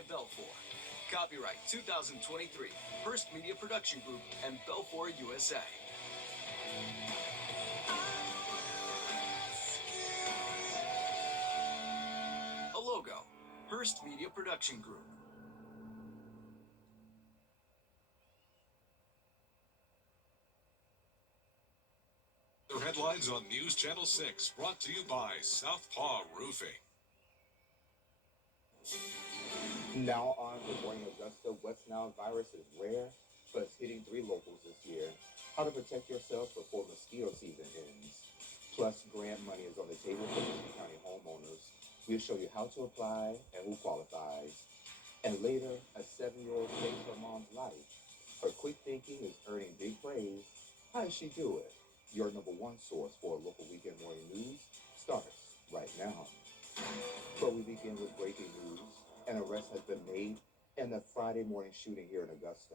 Belfour. Copyright 2023. Hearst Media Production Group and Belfour USA. A logo. Hearst Media Production Group. Headlines on News Channel 6, brought to you by Southpaw Roofing. Now on Good Morning Augusta, West Nile virus is rare, but it's hitting 3 locals this year. How to protect yourself before mosquito season ends. Plus, grant money is on the table for Michigan County homeowners. We'll show you how to apply and who qualifies. And later, a 7-year-old saved her mom's life. Her quick thinking is earning big praise. How does she do it? Your #1 source for local weekend morning news starts right now. But we begin with breaking news. An arrest has been made in the Friday morning shooting here in Augusta.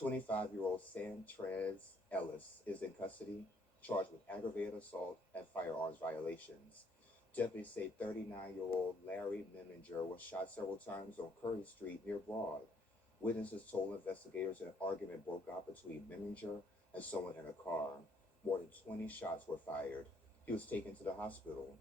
25-year-old Santrez Ellis is in custody, charged with aggravated assault and firearms violations. Deputies say 39-year-old Larry Meminger was shot several times on Curry Street near Broad. Witnesses told investigators an argument broke out between Meminger and someone in a car. More than 20 shots were fired. He was taken to the hospital.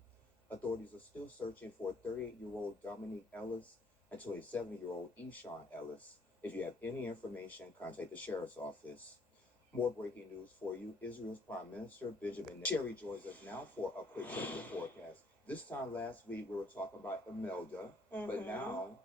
Authorities are still searching for 38-year-old Dominique Ellis and 27-year-old Eshawn Ellis. If you have any information, contact the sheriff's office. More breaking news for you. Israel's Prime Minister Benjamin Cherry joins us now for a quick check of the forecast. This time last week, we were talking about Imelda, but now...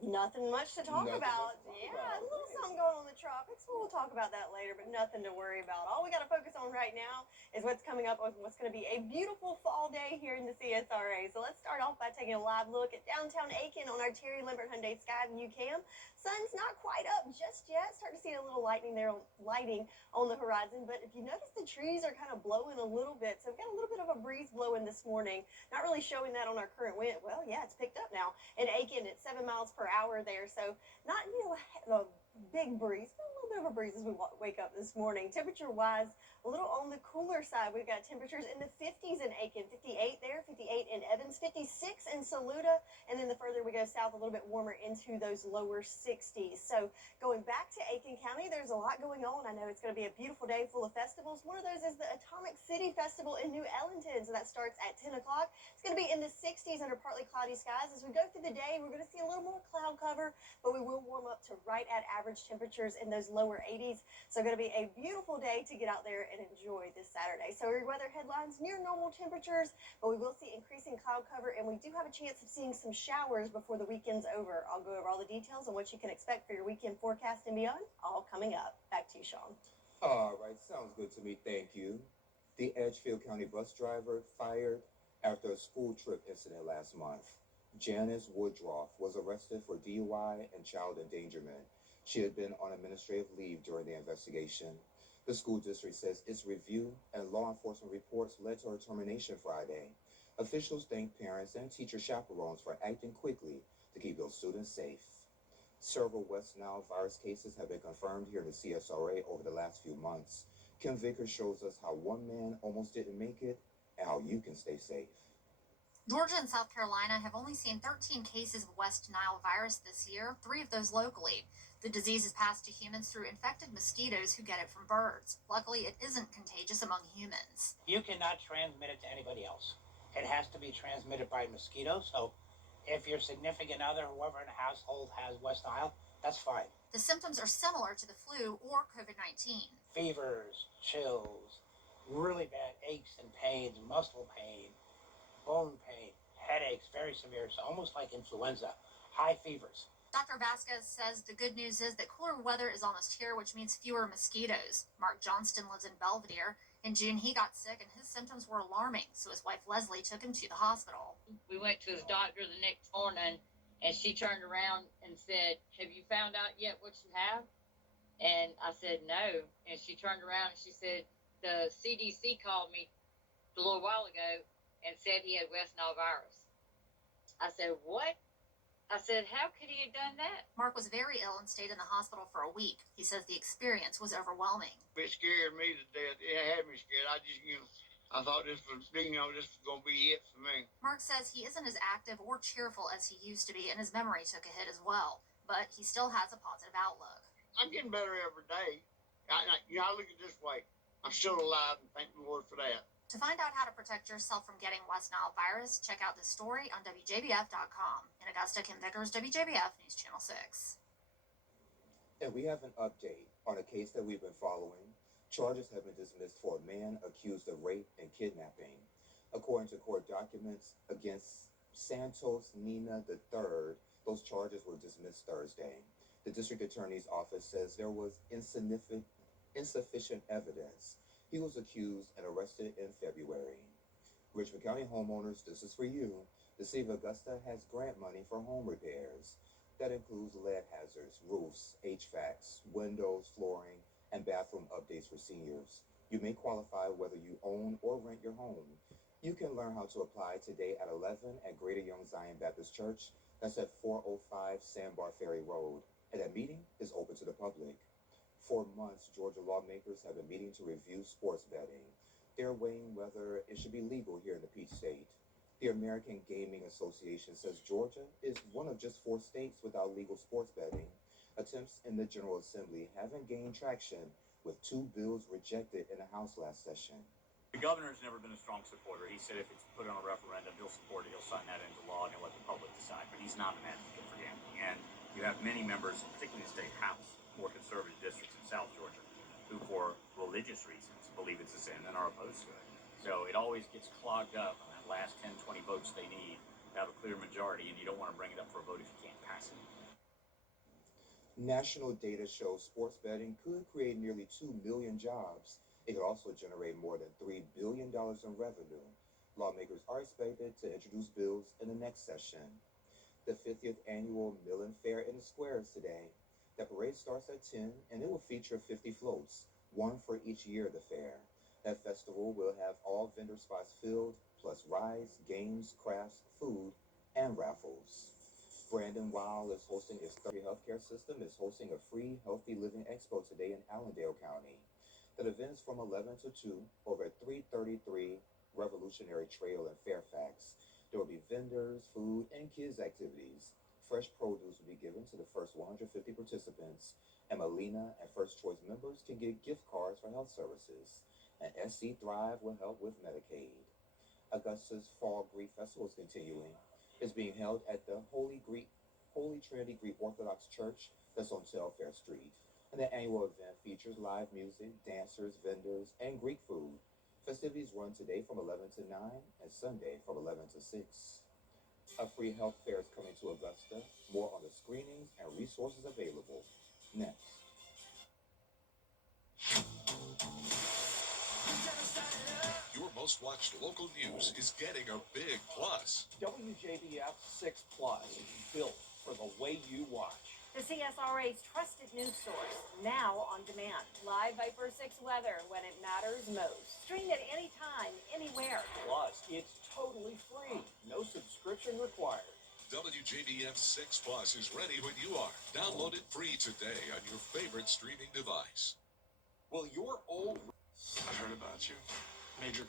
Nothing much to talk about. A little something going on in the tropics. We'll talk about that later, but nothing to worry about. All we got to focus on right now is what's coming up on what's going to be a beautiful fall day here in the CSRA. So let's start off by taking a live look at downtown Aiken on our Terry Lambert Hyundai Skyview cam. Sun's not quite up just yet. Starting to see a little lighting on the horizon, but if you notice, the trees are kind of blowing a little bit. So we've got a little bit of a breeze blowing this morning. Not really showing that on our current wind. Well, yeah, it's picked up now. In Aiken, it's 7 miles per hour there, so not, a big breeze, but a little bit of a breeze as we wake up this morning. Temperature-wise, a little on the cooler side. We've got temperatures in the 50s in Aiken, 58 there, 58 in Evans, 56 in Saluda, and then the further we go south, a little bit warmer into those lower 60s. So going back to Aiken County, there's a lot going on. I know it's going to be a beautiful day full of festivals. One of those is the Atomic City Festival in New Ellington, so that starts at 10 o'clock. It's going to be in the 60s under partly cloudy skies. As we go through the day, we're going to see a little more cloud cover, but we will warm up to right at average temperatures in those lower 80s. So going to be a beautiful day to get out there and enjoy this Saturday. So your weather headlines, near normal temperatures, but we will see increasing cloud cover, and we do have a chance of seeing some showers before the weekend's over. I'll go over all the details on what you can expect for your weekend forecast and beyond, all coming up. Back to you, Sean. All right, sounds good to me. Thank you. The Edgefield County bus driver fired after a school trip incident last month. Janice Woodruff was arrested for DUI and child endangerment. She had been on administrative leave during the investigation. The school district says its review and law enforcement reports led to her termination Friday. Officials thank parents and teacher chaperones for acting quickly to keep those students safe. Several West Nile virus cases have been confirmed here in the CSRA over the last few months. Kim Vickers shows us how one man almost didn't make it and how you can stay safe. Georgia and South Carolina have only seen 13 cases of West Nile virus this year, 3 of those locally. The disease is passed to humans through infected mosquitoes who get it from birds. Luckily, it isn't contagious among humans. You cannot transmit it to anybody else. It has to be transmitted by mosquitoes. So if your significant other, whoever in the household has West Nile, that's fine. The symptoms are similar to the flu or COVID-19. Fevers, chills, really bad aches and pains, muscle pain, bone pain, headaches, very severe, so almost like influenza, high fevers. Dr. Vasquez says the good news is that cooler weather is almost here, which means fewer mosquitoes. Mark Johnston lives in Belvedere. In June, he got sick and his symptoms were alarming, so his wife Leslie took him to the hospital. We went to his doctor the next morning, and she turned around and said, "Have you found out yet what you have?" And I said, "No." And she turned around and she said, "The CDC called me a little while ago and said he had West Nile virus." I said, "What?" I said, "How could he have done that?" Mark was very ill and stayed in the hospital for a week. He says the experience was overwhelming. It scared me to death. It had me scared. I just, I thought this was, this was going to be it for me. Mark says he isn't as active or cheerful as he used to be, and his memory took a hit as well. But he still has a positive outlook. I'm getting better every day. I look at it this way. I'm still alive, and thank the Lord for that. To find out how to protect yourself from getting West Nile virus, check out this story on WJBF.com. In Augusta, Kim Vickers, WJBF News Channel 6. And we have an update on a case that we've been following. Charges have been dismissed for a man accused of rape and kidnapping. According to court documents against Santos Nina III, those charges were dismissed Thursday. The district attorney's office says there was insufficient evidence. He was accused and arrested in February. Richmond County homeowners, this is for you. The city of Augusta has grant money for home repairs. That includes lead hazards, roofs, HVACs, windows, flooring, and bathroom updates for seniors. You may qualify whether you own or rent your home. You can learn how to apply today at 11 at Greater Young Zion Baptist Church. That's at 405 Sandbar Ferry Road. And that meeting is open to the public. For months, Georgia lawmakers have been meeting to review sports betting. They're weighing whether it should be legal here in the Peach State. The American Gaming Association says Georgia is one of just 4 states without legal sports betting. Attempts in the General Assembly haven't gained traction, with 2 bills rejected in the House last session. The governor's never been a strong supporter. He said if it's put on a referendum, he'll support it, he'll sign that into law, and he'll let the public decide. But he's not an advocate for gambling. And you have many members, particularly in the state House, more conservative districts in South Georgia, who for religious reasons believe it's a sin and are opposed to it. So it always gets clogged up on that last 10, 20 votes they need to have a clear majority, and you don't want to bring it up for a vote if you can't pass it. National data shows sports betting could create nearly 2 million jobs. It could also generate more than $3 billion in revenue. Lawmakers are expected to introduce bills in the next session. The 50th annual Millen Fair in the Squares today. The parade starts at 10 and it will feature 50 floats, one for each year of the fair. That festival will have all vendor spots filled, plus rides, games, crafts, food, and raffles. Brandon Weil is hosting its third healthcare system is hosting a free Healthy Living Expo today in Allendale County. The event is from 11 to 2 over at 333 Revolutionary Trail in Fairfax. There will be vendors, food, and kids activities. Fresh produce will be given to the first 150 participants, and Molina and First Choice members can get gift cards for health services. And SC Thrive will help with Medicaid. Augusta's Fall Greek Festival is continuing. It's being held at the Holy Trinity Greek Orthodox Church that's on Telfair Street. And the annual event features live music, dancers, vendors, and Greek food. Festivities run today from 11 to 9 and Sunday from 11 to 6. A free health fair is coming to Augusta. More on the screenings and resources available next. Your most watched local news is getting a big plus. WJBF 6 Plus, built for the way you watch. The CSRA's trusted news source, now on demand. Live Viper 6 weather when it matters most. Stream it anytime, anywhere. Plus, it's totally free. No subscription required. WJBF 6 Plus is ready when you are. Download it free today on your favorite streaming device. Will your old... I heard about you. Major.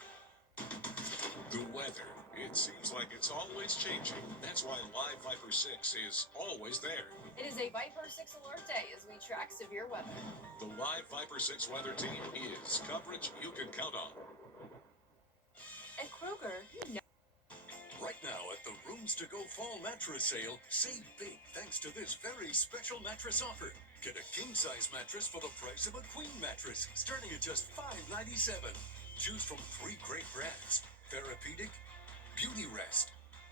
The weather. It seems like it's always changing. That's why Live Viper 6 is always there. It is a Viper 6 alert day as we track severe weather. The Live Viper 6 weather team is coverage you can count on. At Kroger, you know. Right now at the Rooms to Go Fall Mattress Sale, save big thanks to this very special mattress offer. Get a king-size mattress for the price of a queen mattress, starting at just $5.97. Choose from 3 great brands: Therapeutic, Beauty Rest,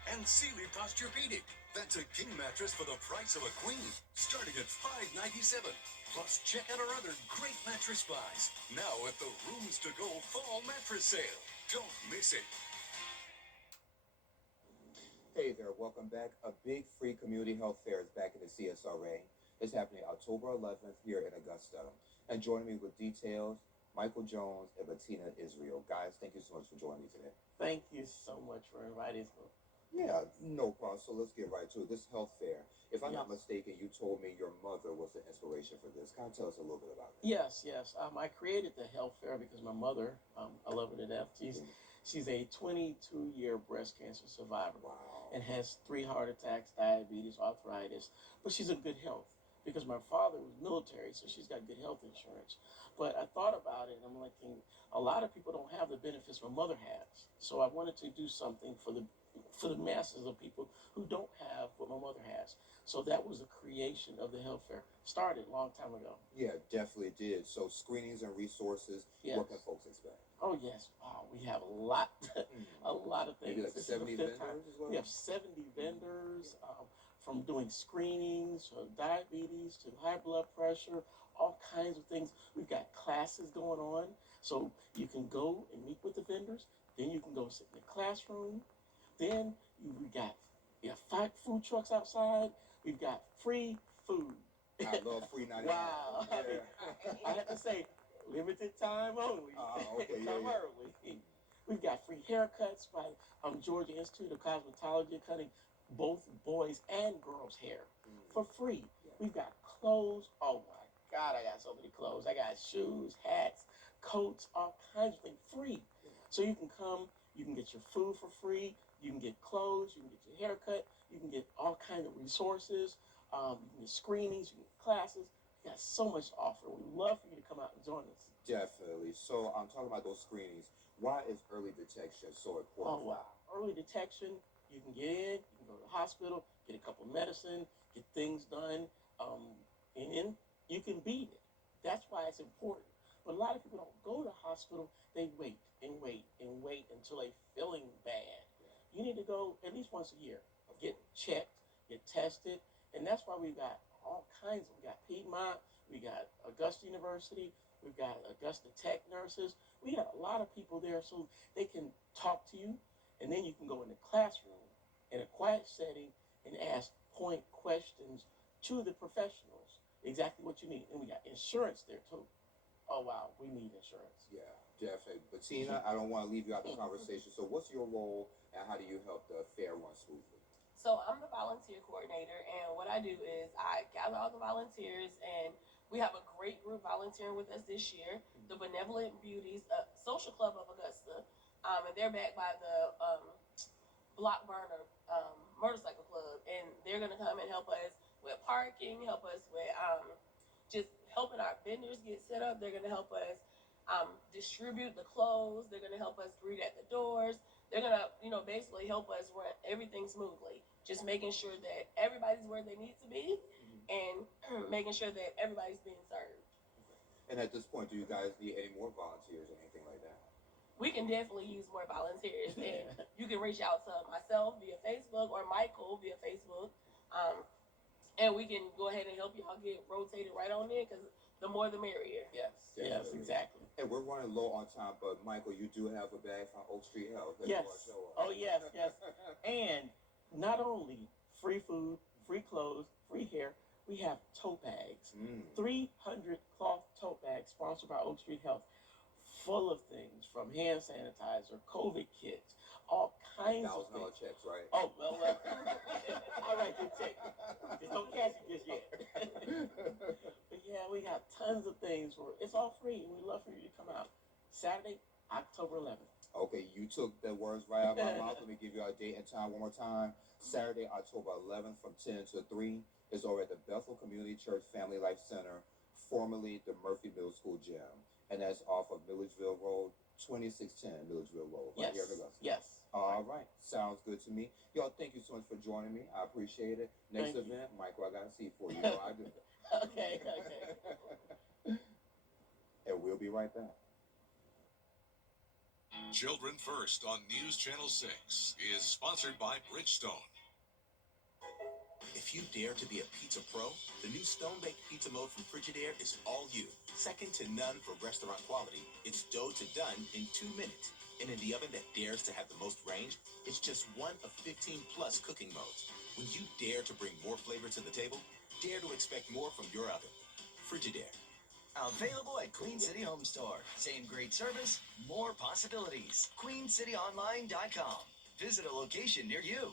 and Sealy Posturepedic. That's a king mattress for the price of a queen, starting at $5.97. Plus, check out our other great mattress buys now at the Rooms to Go Fall Mattress Sale. Don't miss it. Hey there, welcome back. A big free community health fair is back in the CSRA. It's happening October 11th here in Augusta. And joining me with details, Michael Jones and Bettina Israel. Guys, thank you so much for joining me today. Thank you so much for inviting us. Yeah, no problem. So let's get right to it. This health fair, if I'm not mistaken, you told told me your mother was the inspiration for this. Kind of tell us a little bit about that. Yes, yes. I created the health fair because my mother, I love her to death. She's a 22-year breast cancer survivor. Wow. And has 3 heart attacks, diabetes, arthritis, but she's in good health because my father was military, so she's got good health insurance. But I thought about it, and I'm like, a lot of people don't have the benefits my mother has. So I wanted to do something for the masses of people who don't have what my mother has. So that was the creation of the health fair. Started a long time ago. Yeah, definitely did. So screenings and resources, Yes. what can folks expect? Oh yes, wow, we have a lot, a lot of things. Maybe like This is the 70 fifth time. vendors as well? We have 70 vendors, from doing screenings, diabetes to high blood pressure, all kinds of things. We've got classes going on, so you can go and meet with the vendors. Then you can go sit in the classroom. Then we got 5 food trucks outside. We've got free food. I love free 99. Wow. Yeah. I have to say, limited time only. Okay, Come yeah. early. We've got free haircuts by Georgia Institute of Cosmetology, cutting both boys and girls' hair for free. We've got clothes. Oh my God, I got so many clothes. I got shoes, hats, coats, all kinds of things free. So you can come, you can get your food for free, you can get clothes, you can get your haircut, you can get all kinds of resources, you can get screenings, you can get classes. We got so much to offer. We'd love for you to come out and join us. Definitely. So I'm talking about those screenings. Why is early detection so important? Oh, wow. Early detection, you can get in, you can go to the hospital, get a couple of medicine, get things done, and you can beat it. That's why it's important. But a lot of people don't go to the hospital. They wait and wait and wait until they're feeling bad. You need to go at least once a year. Get checked, get tested, and that's why we've got all kinds of, we got Piedmont, we got Augusta University, we've got Augusta Tech nurses. We got a lot of people there so they can talk to you, and then you can go in the classroom in a quiet setting and ask point questions to the professionals, exactly what you need. And we got insurance there too. Oh wow, we need insurance. Yeah, definitely. Bettina, I don't want to leave you out of the conversation. So what's your role and how do you help the fair run smoothly? So I'm the volunteer coordinator, and what I do is I gather all the volunteers, and we have a great group volunteering with us this year, the Benevolent Beauties Social Club of Augusta, and they're backed by the Block Burner Motorcycle Club, and they're gonna come and help us with parking, help us with just helping our vendors get set up. They're gonna help us distribute the clothes. They're gonna help us greet at the doors. They're gonna, basically help us run everything smoothly. Just making sure that everybody's where they need to be, and making sure that everybody's being served. And at this point, do you guys need any more volunteers or anything like that? We can definitely use more volunteers, and you can reach out to myself via Facebook or Michael via Facebook, and we can go ahead and help y'all get rotated right on in, because the more the merrier. Yes, yes, exactly. And we're running low on time, but Michael, you do have a bag from Oak Street Health. that Yes. you wanna show us. Oh yes, yes. And not only free food, free clothes, free hair, we have tote bags. 300 cloth tote bags sponsored by Oak Street Health, full of things from hand sanitizer, COVID kits, all kinds of $1,000 things. checks, right? Oh, well, all right, good check. Just don't cash it just yet. But yeah, we got tons of things. It's all free, and we'd love for you to come out. Saturday, October 11th. Okay, you took the words right out of my mouth. Let me give you our date and time one more time. Saturday, October 11th from 10 to 3 is over at the Bethel Community Church Family Life Center, formerly the Murphy Middle School Gym. And that's off of Milledgeville Road, 2610 Milledgeville Road, right here in Augusta. Yes. All right, sounds good to me. Y'all, thank you so much for joining me. I appreciate it. Next Thank you. event, Michael, I got a seat for you. You know I do. Okay. And we'll be right back. Children First on News Channel 6 is sponsored by Bridgestone. If you dare to be a pizza pro, the new Stone Baked Pizza Mode from Frigidaire is all you. Second to none for restaurant quality, it's dough to done in 2 minutes. And in the oven that dares to have the most range, it's just one of 15 plus cooking modes. When you dare to bring more flavor to the table, dare to expect more from your oven. Frigidaire. Available at Queen City Home Store. Same great service, more possibilities. QueenCityOnline.com. Visit a location near you.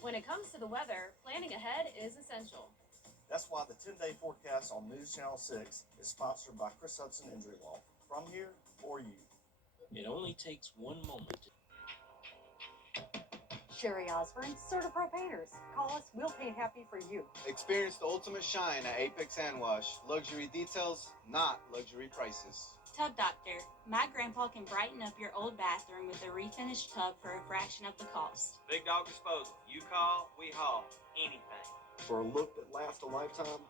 When it comes to the weather, planning ahead is essential. That's why the 10-day forecast on News Channel 6 is sponsored by Chris Hudson Injury Law. From here for you. It only takes one moment. Sherry Osborne, Certi-Pro Painters. Call us, we'll paint happy for you. Experience the ultimate shine at Apex Hand Wash. Luxury details, not luxury prices. Tub Doctor. My grandpa can brighten up your old bathroom with a refinished tub for a fraction of the cost. Big Dog Disposal. You call, we haul. Anything. For a look that lasts a lifetime,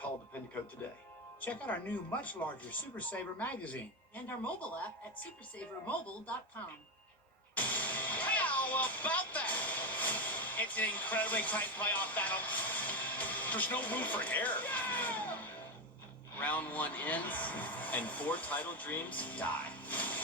call Dependico today. Check out our new, much larger Super Saver magazine And our mobile app at supersavermobile.com. How about that? It's an incredibly tight playoff battle. There's no room for error. Round one ends, and 4 title dreams die.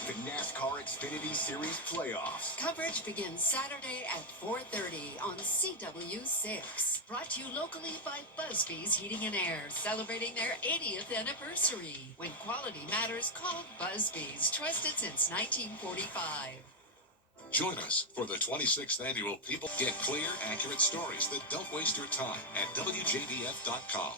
The NASCAR Xfinity Series playoffs. Coverage begins Saturday at 4:30 on CW6. Brought to you locally by Busby's Heating and Air, celebrating their 80th anniversary. When quality matters, call Busby's, trusted since 1945. Join us for the 26th annual People Get Clear, Accurate Stories that don't waste your time at WJBF.com.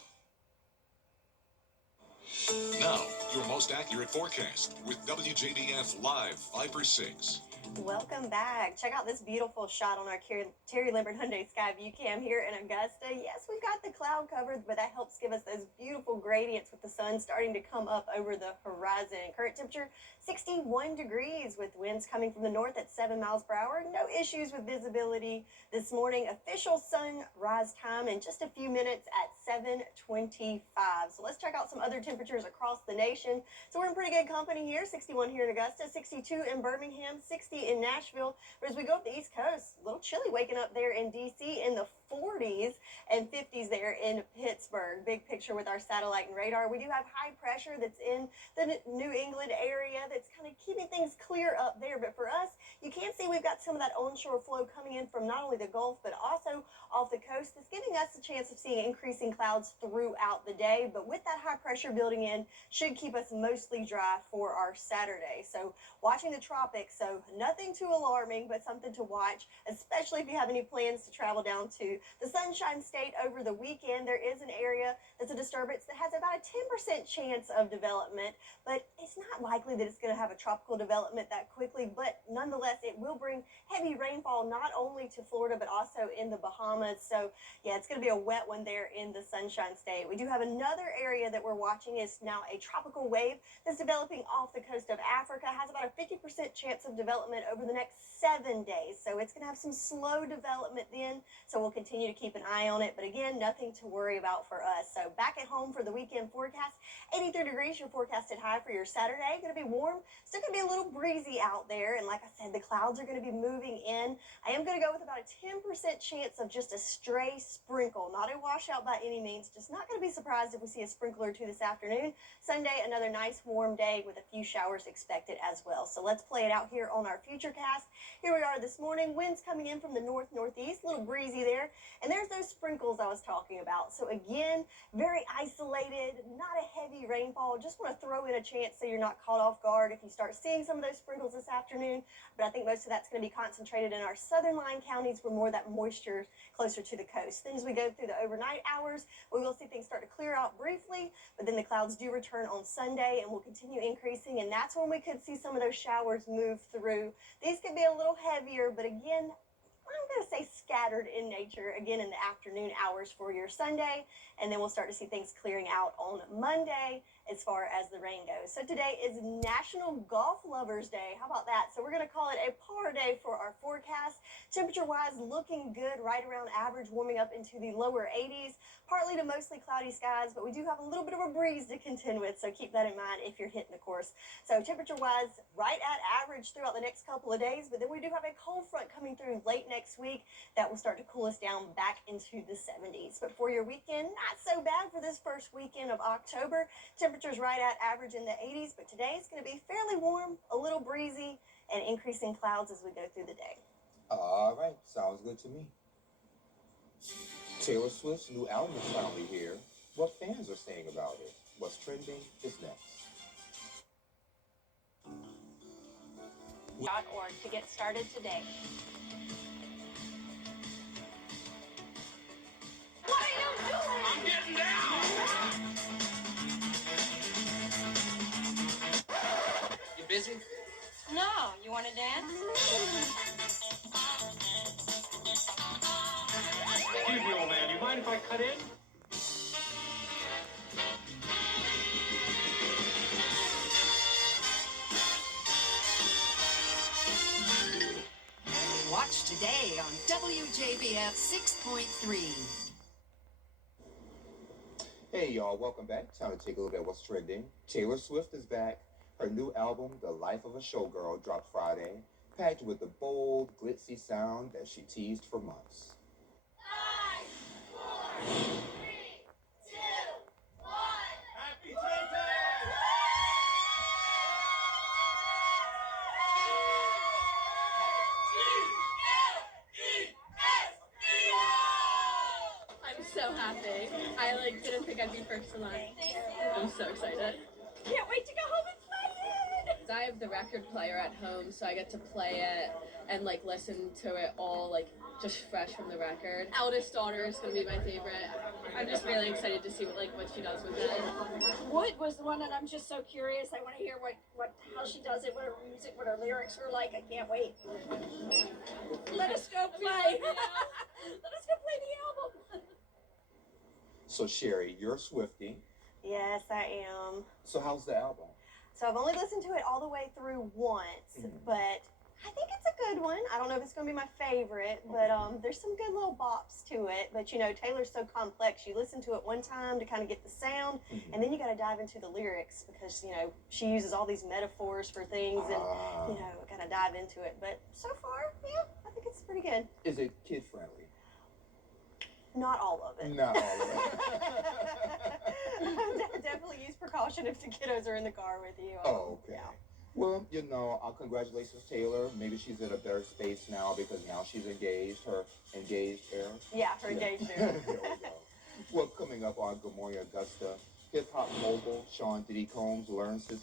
Now, your most accurate forecast with WJBF Live Viper 6. Welcome back. Check out this beautiful shot on our Terry Lambert Hyundai Skyview Cam here in Augusta. Yes, we've got the cloud covered, but that helps give us those beautiful gradients with the sun starting to come up over the horizon. Current temperature, 61 degrees with winds coming from the north at 7 miles per hour. No issues with visibility this morning. Official sunrise time in just a few minutes at 7:25. So let's check out some other temperatures across the nation. So we're in pretty good company here. 61 here in Augusta, 62 in Birmingham, 60 in Nashville. But as we go up the East Coast, a little chilly waking up there in D.C. in the 40s and 50s there in Pittsburgh. Big picture with our satellite and radar. We do have high pressure that's in the New England area that's kind of keeping things clear up there. But for us, you can see we've got some of that onshore flow coming in from not only the Gulf, but also off the coast. That's giving us a chance of seeing increasing clouds throughout the day. But with that high pressure building in, should keep us mostly dry for our Saturday. So watching the tropics, so nothing too alarming, but something to watch, especially if you have any plans to travel down to the Sunshine State over the weekend. There is an area that's a disturbance that has about a 10% chance of development, but it's not likely that it's going to have a tropical development that quickly. But nonetheless, it will bring heavy rainfall not only to Florida, but also in the Bahamas. So yeah, it's going to be a wet one there in the Sunshine State. We do have another area that we're watching is now a tropical wave that's developing off the coast of Africa. Has about a 50% chance of development over the next 7 days. So it's going to have some slow development then. So we'll continue to keep an eye on it. But again, nothing to worry about for us. So back at home for the weekend forecast, 83 degrees, your forecasted high for your Saturday. Going to be warm. Still going to be a little breezy out there. And like I said, the clouds are going to be moving in. I am going to go with about a 10% chance of just a stray sprinkle. Not a washout by any means. Just not going to be surprised if we see a sprinkle or two this afternoon. Sunday, another nice warm day with a few showers expected as well. So let's play it out here on our Futurecast. Here we are this morning. Winds coming in from the north-northeast. A little breezy there. And there's those sprinkles I was talking about. So again, very isolated, not a heavy rainfall. Just want to throw in a chance so you're not caught off guard if you start seeing some of those sprinkles this afternoon. But I think most of that's going to be concentrated in our southern line counties where more of that moisture is closer to the coast. Then as we go through the overnight hours, we will see things start to clear out briefly, but then the clouds do return on Sunday and will continue increasing, and that's when we could see some of those showers move through. These could be a little heavier, but again, I'm going to say scattered in nature, again in the afternoon hours for your Sunday, and then we'll start to see things clearing out on Monday as far as the rain goes. So today is National Golf Lovers Day. How about that? So we're going to call it a par day for our forecast. Temperature-wise, looking good, right around average, warming up into the lower 80s. Partly to mostly cloudy skies, but we do have a little bit of a breeze to contend with, so keep that in mind if you're hitting the course. So temperature-wise, right at average throughout the next couple of days, but then we do have a cold front coming through late next week that will start to cool us down back into the 70s. But for your weekend, not so bad for this first weekend of October. Temperatures right at average in the 80s, but today is going to be fairly warm, a little breezy, and increasing clouds as we go through the day. All right, sounds good to me. Taylor Swift's new album is finally here. What fans are saying about it? What's trending is next. .org to get started today. What are you doing? I'm getting down. and dance? Excuse me, old man, you mind if I cut in? Watch today on WJBF 6.3. Hey y'all, welcome back. Time to take a look at what's trending. Taylor Swift is back. Her new album, The Life of a Showgirl, dropped Friday, packed with the bold, glitzy sound that she teased for months. 5, 4, 3, 2, 1. Happy Tay-Tay! I'm so happy. I didn't think I'd be first in line. I'm so excited. Can't wait to go home and play it! I have the record player at home, so I get to play it and listen to it all just fresh from the record. Eldest daughter is gonna be my favorite. I'm just really excited to see what she does with it. Wood was the one that I'm just so curious. I want to hear how she does it, what her music, what her lyrics are like. I can't wait. Let us go play. Let us go play the album. So Sherry, you're a Swiftie. Yes, I am. So how's the album? So I've only listened to it all the way through once, but I think it's a good one. I don't know if it's going to be my favorite, but there's some good little bops to it. But Taylor's so complex. You listen to it one time to kind of get the sound, and then you got to dive into the lyrics because she uses all these metaphors for things, and got to dive into it. But so far, yeah, I think it's pretty good. Is it kid friendly? Not all of it. Not all of it. Definitely use precaution if the kiddos are in the car with you. Oh, okay. Yeah. Well, congratulations, Taylor. Maybe she's in a better space now because now she's engaged. Her engaged era. Yeah, her engaged era. There we go. Well, coming up on Good Morning Augusta, hip-hop mogul Sean Diddy Combs learns his...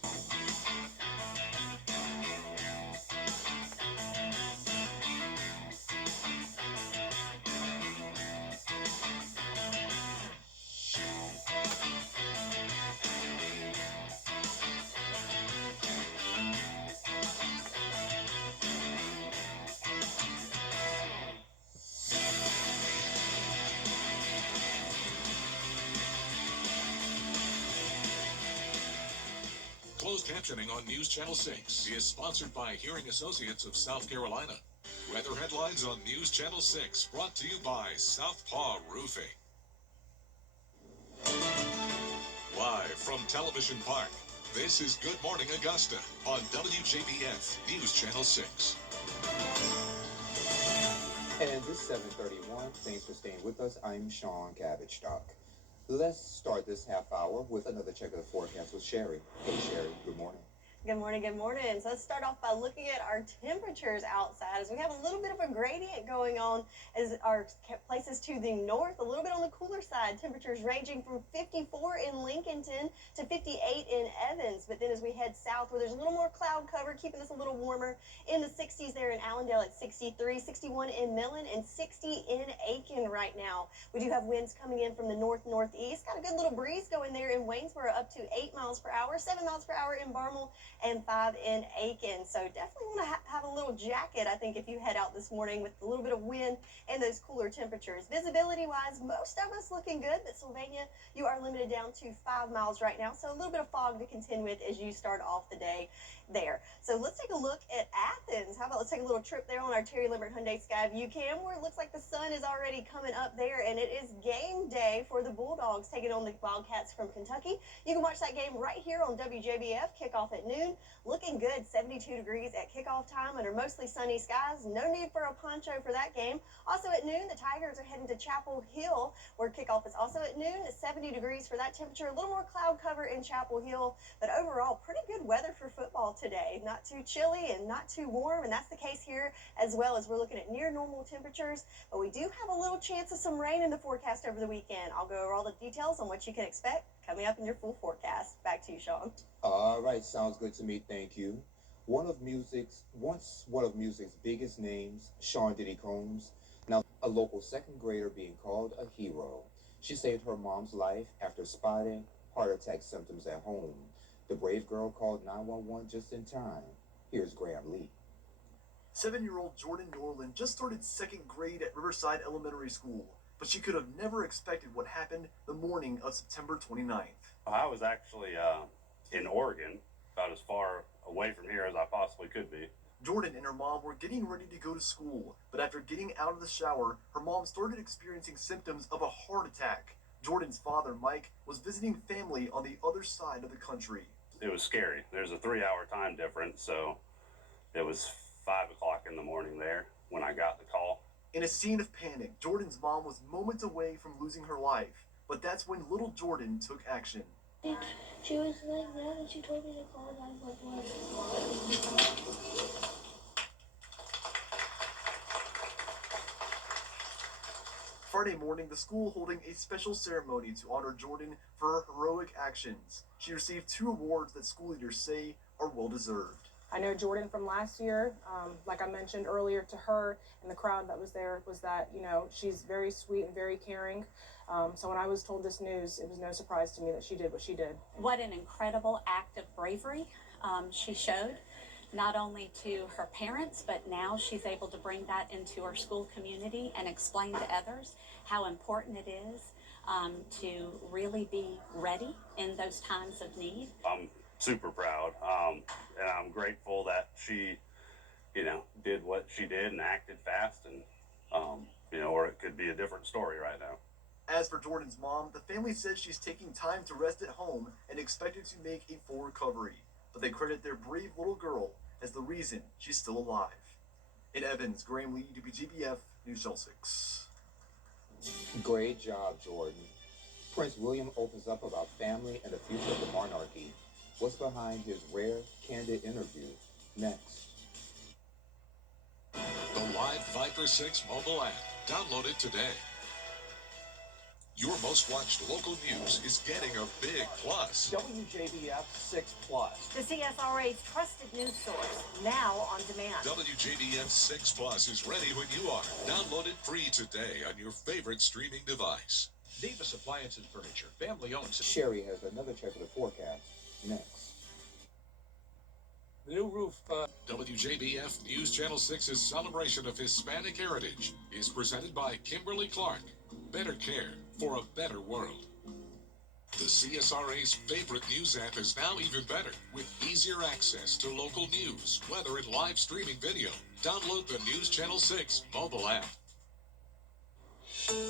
Closed captioning on News Channel 6 is sponsored by Hearing Associates of South Carolina. Weather headlines on News Channel 6 brought to you by Southpaw Roofing. Live from Television Park, this is Good Morning Augusta on WJBF News Channel 6. And this 7:31. Thanks for staying with us. I'm Sean Cabbage-Stock. Let's start this half hour with another check of the forecast with Sherry. Hey, Sherry, good morning. Good morning, good morning. So let's start off by looking at our temperatures outside as we have a little bit of a gradient going on as our places to the north, a little bit on the cooler side. Temperatures ranging from 54 in Lincolnton to 58 in Evans. But then as we head south where there's a little more cloud cover, keeping us a little warmer in the 60s there in Allendale at 63, 61 in Millen, and 60 in Aiken right now. We do have winds coming in from the north-northeast. Got a good little breeze going there in Waynesboro up to 8 miles per hour, 7 miles per hour in Barmel, and 5 in Aiken. So definitely want to have a little jacket, I think, if you head out this morning with a little bit of wind and those cooler temperatures. Visibility-wise, most of us looking good, but Sylvania, you are limited down to 5 miles right now. So a little bit of fog to contend with as you start off the day there. So let's take a look at Athens. How about let's take a little trip there on our Terry Limbert Hyundai Skyview Cam, where it looks like the sun is already coming up there, and it is game day for the Bulldogs taking on the Wildcats from Kentucky. You can watch that game right here on WJBF, kickoff at noon. Looking good, 72 degrees at kickoff time under mostly sunny skies. No need for a poncho for that game. Also at noon, the Tigers are heading to Chapel Hill, where kickoff is also at noon. 70 degrees for that temperature. A little more cloud cover in Chapel Hill, but overall, pretty good weather for football today. Not too chilly and not too warm, and that's the case here as well as we're looking at near normal temperatures. But we do have a little chance of some rain in the forecast over the weekend. I'll go over all the details on what you can expect coming up in your full forecast. Back to you, Sean. All right, sounds good to me. Thank you. Once one of music's biggest names, Sean Diddy Combs, now a local second grader being called a hero. She saved her mom's life after spotting heart attack symptoms at home. The brave girl called 911 just in time. Here's Graham Lee. 7-year-old Jordan Norland just started second grade at Riverside Elementary School, but she could have never expected what happened the morning of September 29th. I was actually in Oregon, about as far away from here as I possibly could be. Jordan and her mom were getting ready to go to school, but after getting out of the shower, her mom started experiencing symptoms of a heart attack. Jordan's father, Mike, was visiting family on the other side of the country. It was scary. There's a 3-hour time difference, so it was 5 o'clock in the morning there when I got the call. In a scene of panic, Jordan's mom was moments away from losing her life, but that's when little Jordan took action. She was like that and she told me to call 911. Friday morning, the school holding a special ceremony to honor Jordan for her heroic actions. She received 2 awards that school leaders say are well-deserved. I know Jordan from last year, like I mentioned earlier to her and the crowd that was there, was that, you know, she's very sweet and very caring. So when I was told this news, it was no surprise to me that she did what she did. What an incredible act of bravery she showed, not only to her parents, but now she's able to bring that into her school community and explain to others how important it is to really be ready in those times of need. I'm super proud, and I'm grateful that she, you know, did what she did and acted fast, and, you know, or it could be a different story right now. As for Jordan's mom, the family says she's taking time to rest at home and expected to make a full recovery. But they credit their brave little girl as the reason she's still alive. In Evans, Graham Lee, WJBF, News Channel 6. Great job, Jordan. Prince William opens up about family and the future of the monarchy. What's behind his rare, candid interview? Next. The Live Viper 6 mobile app. Download it today. Your most watched local news is getting a big plus. WJBF 6 Plus. The CSRA's trusted news source, now on demand. WJBF 6 Plus is ready when you are. Download it free today on your favorite streaming device. Davis Appliance and Furniture, family owned. Sherry has another check of the forecast. Next. The new roof. WJBF News Channel 6's celebration of Hispanic heritage is presented by Kimberly Clark. Better care for a better world. The CSRA's favorite news app is now even better with easier access to local news, weather, and live streaming video. Download the News Channel 6 mobile app.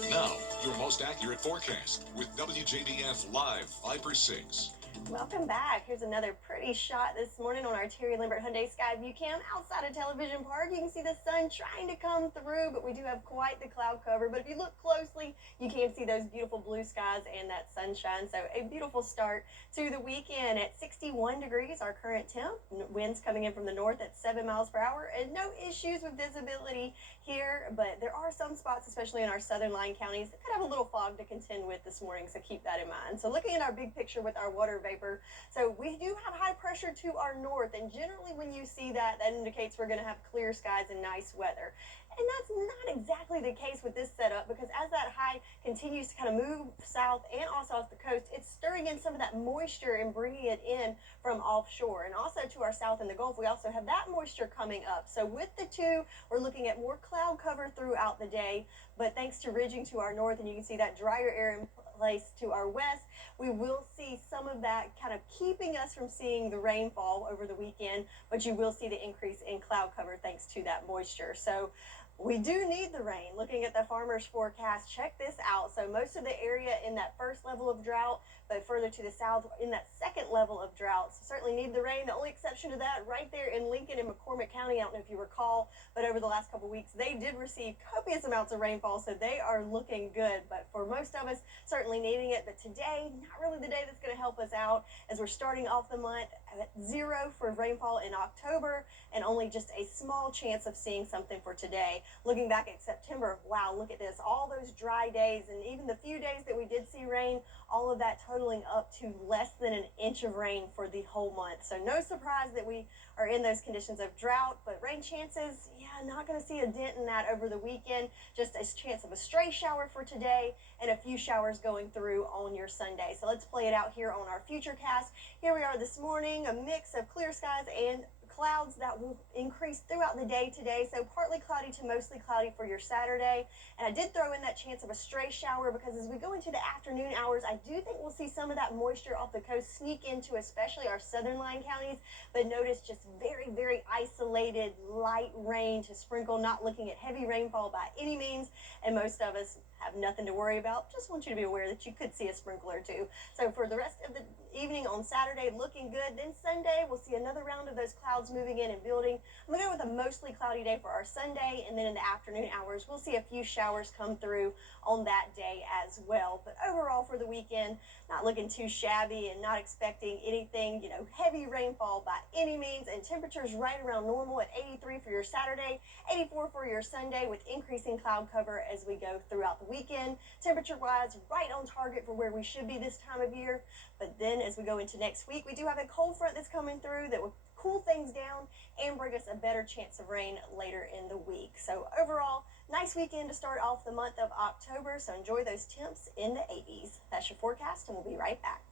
Now, your most accurate forecast with WJBF Live Viper 6. Welcome back. Here's another pretty shot this morning on our Terry Lambert Hyundai Sky View Cam outside of Television Park. You can see the sun trying to come through, but we do have quite the cloud cover. But if you look closely, you can see those beautiful blue skies and that sunshine. So a beautiful start to the weekend at 61 degrees, our current temp. Winds coming in from the north at 7 miles per hour, and no issues with visibility here. But there are some spots, especially in our southern line counties, that could have a little fog to contend with this morning. So keep that in mind. So looking at our big picture with our water vapor, so we do have high pressure to our north, and generally when you see that, that indicates we're going to have clear skies and nice weather. And that's not exactly the case with this setup, because as that high continues to kind of move south and also off the coast, it's stirring in some of that moisture and bringing it in from offshore. And also to our south in the Gulf, we also have that moisture coming up. So with the two, we're looking at more cloud cover throughout the day, but thanks to ridging to our north, and you can see that drier air in place to our west, we will see some of that kind of keeping us from seeing the rainfall over the weekend, but you will see the increase in cloud cover thanks to that moisture. So we do need the rain. Looking at the farmer's forecast, check this out. So most of the area in that first level of drought, but further to the south in that second level of drought. So certainly need the rain. The only exception to that right there in Lincoln and McCormick County, I don't know if you recall, but over the last couple of weeks, they did receive copious amounts of rainfall, so they are looking good. But for most of us, certainly needing it. But today, not really the day that's going to help us out, as we're starting off the month at 0 for rainfall in October, and only just a small chance of seeing something for today. Looking back at September, wow, look at this. All those dry days, and even the few days that we did see rain, all of that totaling up to less than an inch of rain for the whole month. So no surprise that we are in those conditions of drought, but rain chances, yeah, not going to see a dent in that over the weekend. Just a chance of a stray shower for today and a few showers going through on your Sunday. So let's play it out here on our Futurecast. Here we are this morning, a mix of clear skies and clouds that will increase throughout the day today. So partly cloudy to mostly cloudy for your Saturday. And I did throw in that chance of a stray shower because as we go into the afternoon hours, I do think we'll see some of that moisture off the coast sneak into especially our southern line counties. But notice just very, very isolated light rain to sprinkle, not looking at heavy rainfall by any means. And most of us have nothing to worry about. Just want you to be aware that you could see a sprinkle or two. So for the rest of the evening on Saturday, looking good. Then Sunday, we'll see another round of those clouds moving in and building. I'm going to go with a mostly cloudy day for our Sunday, and then in the afternoon hours, we'll see a few showers come through on that day as well. But overall for the weekend, not looking too shabby and not expecting anything, heavy rainfall by any means, and temperatures right around normal at 83 for your Saturday, 84 for your Sunday, with increasing cloud cover as we go throughout the weekend. Temperature-wise, right on target for where we should be this time of year. But then as we go into next week, we do have a cold front that's coming through that will cool things down and bring us a better chance of rain later in the week. So overall, nice weekend to start off the month of October. So enjoy those temps in the 80s. That's your forecast, and we'll be right back.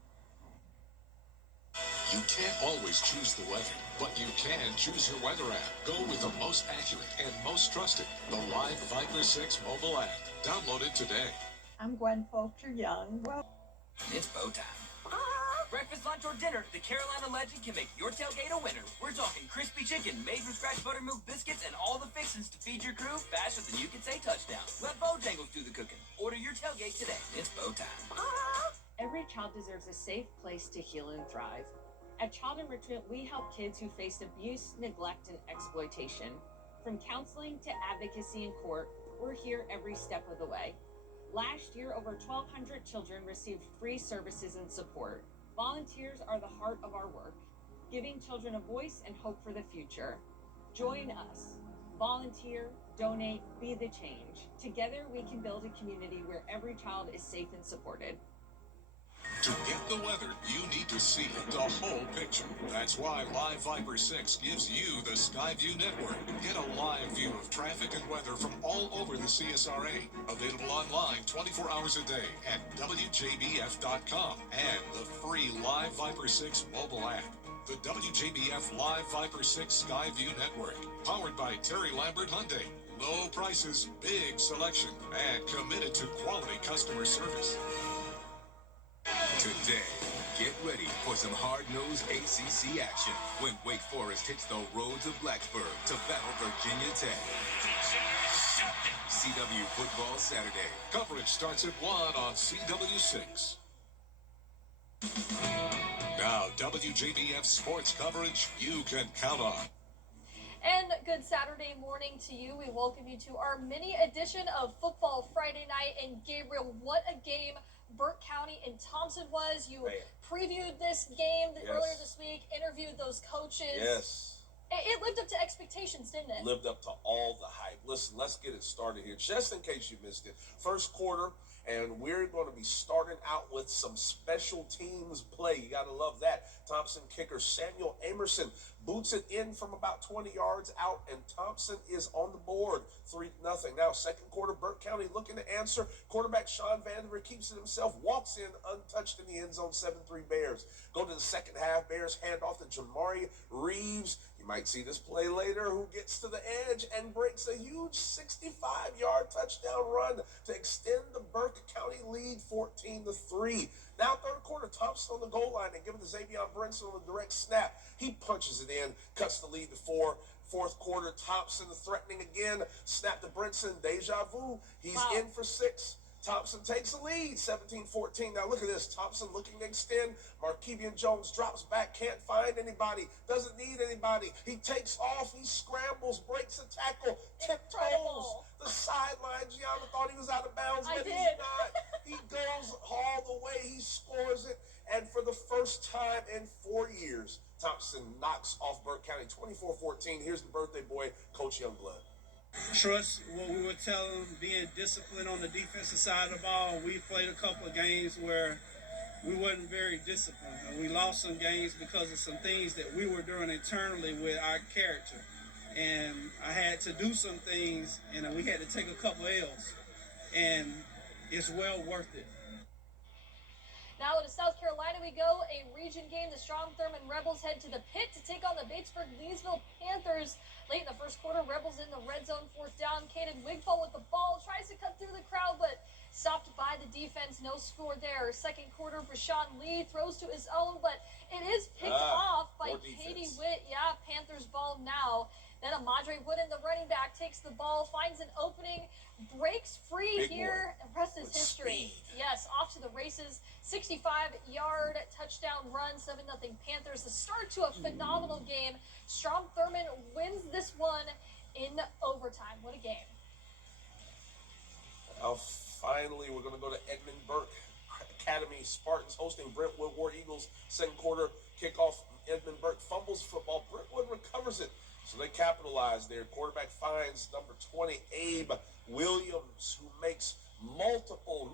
You can't always choose the weather, but you can choose your weather app. Go with the most accurate and most trusted, the Live Viper 6 mobile app. Download it today. I'm Gwen Folcher Young. Well, it's bow time. Breakfast, lunch, or dinner, the Carolina legend can make your tailgate a winner. We're talking crispy chicken, made from scratch buttermilk biscuits, and all the fixings to feed your crew faster than you can say touchdown. Let Bojangles do the cooking. Order your tailgate today. It's bow time. Every child deserves a safe place to heal and thrive. At Child Enrichment, we help kids who faced abuse, neglect, and exploitation. From counseling to advocacy in court, we're here every step of the way. Last year, over 1,200 children received free services and support. Volunteers are the heart of our work, giving children a voice and hope for the future. Join us. Volunteer, donate, be the change. Together, we can build a community where every child is safe and supported. To get the weather, you need to see the whole picture. That's why Live Viper 6 gives you the Skyview network. Get a live view of traffic and weather from all over the CSRA. Available online 24 hours a day at WJBF.com and the free Live Viper 6 mobile app. The WJBF Live Viper 6 Skyview network. Powered by Terry Lambert Hyundai. Low prices, big selection, and committed to quality customer service. Today, get ready for some hard-nosed ACC action when Wake Forest hits the roads of Blacksburg to battle Virginia Tech. CW Football Saturday. Coverage starts at 1 on CW6. Now, WJBF sports coverage you can count on. And good Saturday morning to you. We welcome you to our mini edition of Football Friday Night. And Gabriel, what a game Burke County and Thompson was. You previewed this game earlier this week, interviewed those coaches. Yes. It lived up to expectations, didn't it? Lived up to all the hype. Listen, let's get it started here. Just in case you missed it, first quarter, and we're going to be starting out with some special teams play. You got to love that. Thompson kicker Samuel Amerson boots it in from about 20 yards out, and Thompson is on the board, 3-0. Now, second quarter, Burke County looking to answer. Quarterback Sean Vandiver keeps it himself, walks in untouched in the end zone, 7-3 Bears. Go to the second half, Bears hand off to Jamari Reeves. You might see this play later, who gets to the edge and breaks a huge 65-yard touchdown run to extend the Burke County lead 14-3. Now, third quarter, Thompson on the goal line and giving to Xavier Brinson on the direct snap. He punches it in, cuts the lead to 4. Fourth quarter, Thompson threatening again. Snap to Brinson, deja vu. He's in for 6. Thompson takes the lead, 17-14. Now look at this. Thompson looking to extend. Markevian Jones drops back, can't find anybody, doesn't need anybody. He takes off, he scrambles, breaks a tackle, tiptoes the sideline. Gianna thought he was out of bounds, but he's not. He goes all the way, he scores it. And for the first time in 4 years, Thompson knocks off Burke County 24-14. Here's the birthday boy, Coach Youngblood. Trust what we were telling them, being disciplined on the defensive side of the ball. We played a couple of games where we wasn't very disciplined. And we lost some games because of some things that we were doing internally with our character. And I had to do some things, and we had to take a couple L's. And it's well worth it. Now to South Carolina we we go. A region game. The Strom Thurmond Rebels head to the pit to take on the Batesburg-Leesville Panthers. Late in the first quarter, Rebels in the red zone, fourth down. Caden Wigfall with the ball, tries to cut through the crowd, but stopped by the defense. No score there. Second quarter, Rashawn Lee throws to his own, but it is picked off by Katie Witt. Yeah, Panthers ball now. Then Amadre Wood, the running back, takes the ball, finds an opening, breaks free here. The rest is history. Yes, off to the races. 65-yard touchdown run, 7-0 Panthers. The start to a phenomenal game. Strom Thurmond wins this one in overtime. What a game. Finally, we're going to go to Edmund Burke Academy. Spartans hosting Brentwood War Eagles. Second quarter kickoff. Edmund Burke fumbles football. Brentwood recovers it. So they capitalize there. Quarterback finds number 20, Abe Williams, who makes multiple.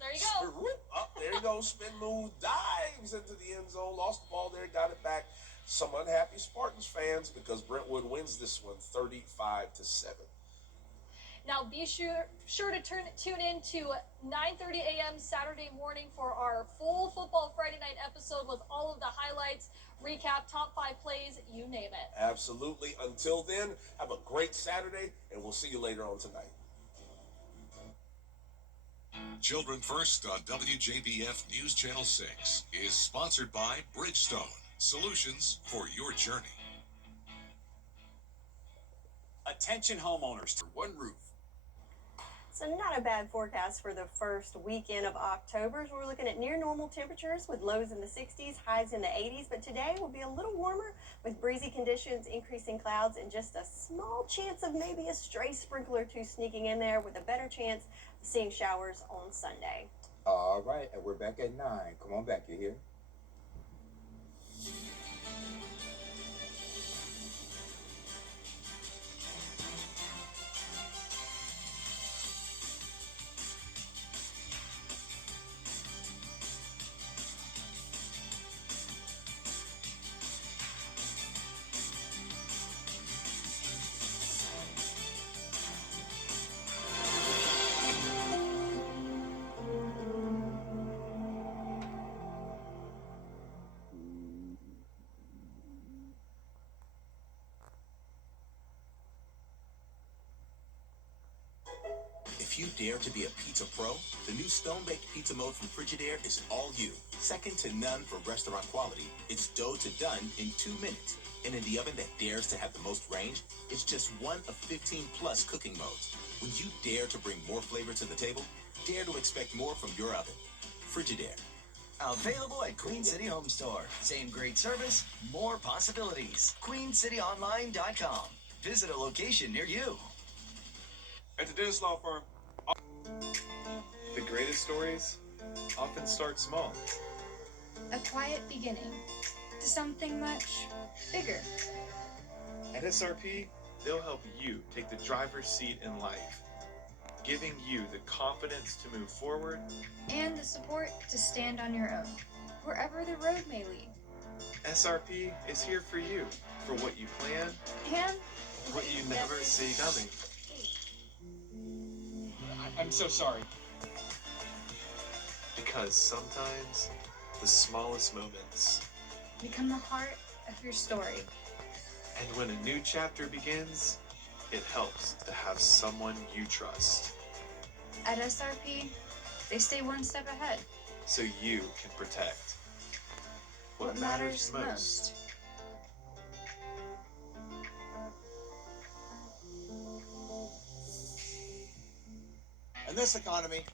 There you go. There you go. Spin move, dives into the end zone. Lost the ball there, got it back. Some unhappy Spartans fans because Brentwood wins this one 35-7. Now be sure to tune in to 9:30 a.m. Saturday morning for our full Football Friday night episode with all of the highlights, recap, top 5 plays, you name it. Absolutely. Until then, have a great Saturday, and we'll see you later on tonight. Children First on WJBF News Channel 6 is sponsored by Bridgestone, solutions for your journey. Attention homeowners. One roof. So not a bad forecast for the first weekend of October. We're looking at near normal temperatures with lows in the 60s, highs in the 80s. But today will be a little warmer with breezy conditions, increasing clouds, and just a small chance of maybe a stray sprinkle or two sneaking in there with a better chance of seeing showers on Sunday. All right, and we're back at 9. Come on back, you hear? If you dare to be a pizza pro, the new stone-baked pizza mode from Frigidaire is all you. Second to none for restaurant quality, it's dough to done in 2 minutes. And in the oven that dares to have the most range, it's just one of 15 plus cooking modes. When you dare to bring more flavor to the table, dare to expect more from your oven. Frigidaire. Available at Queen City Home Store. Same great service, more possibilities. QueenCityOnline.com. Visit a location near you. At the Dennis Law Firm, the greatest stories often start small. A quiet beginning to something much bigger. At SRP, they'll help you take the driver's seat in life, giving you the confidence to move forward And the support to stand on your own, wherever the road may lead. SRP is here for you, for what you plan And what you never see coming. I'm so sorry. Because sometimes the smallest moments, become the heart of your story. and when a new chapter begins, it helps to have someone you trust, At SRP, they stay one step ahead. so you can protect What matters most. In this economy,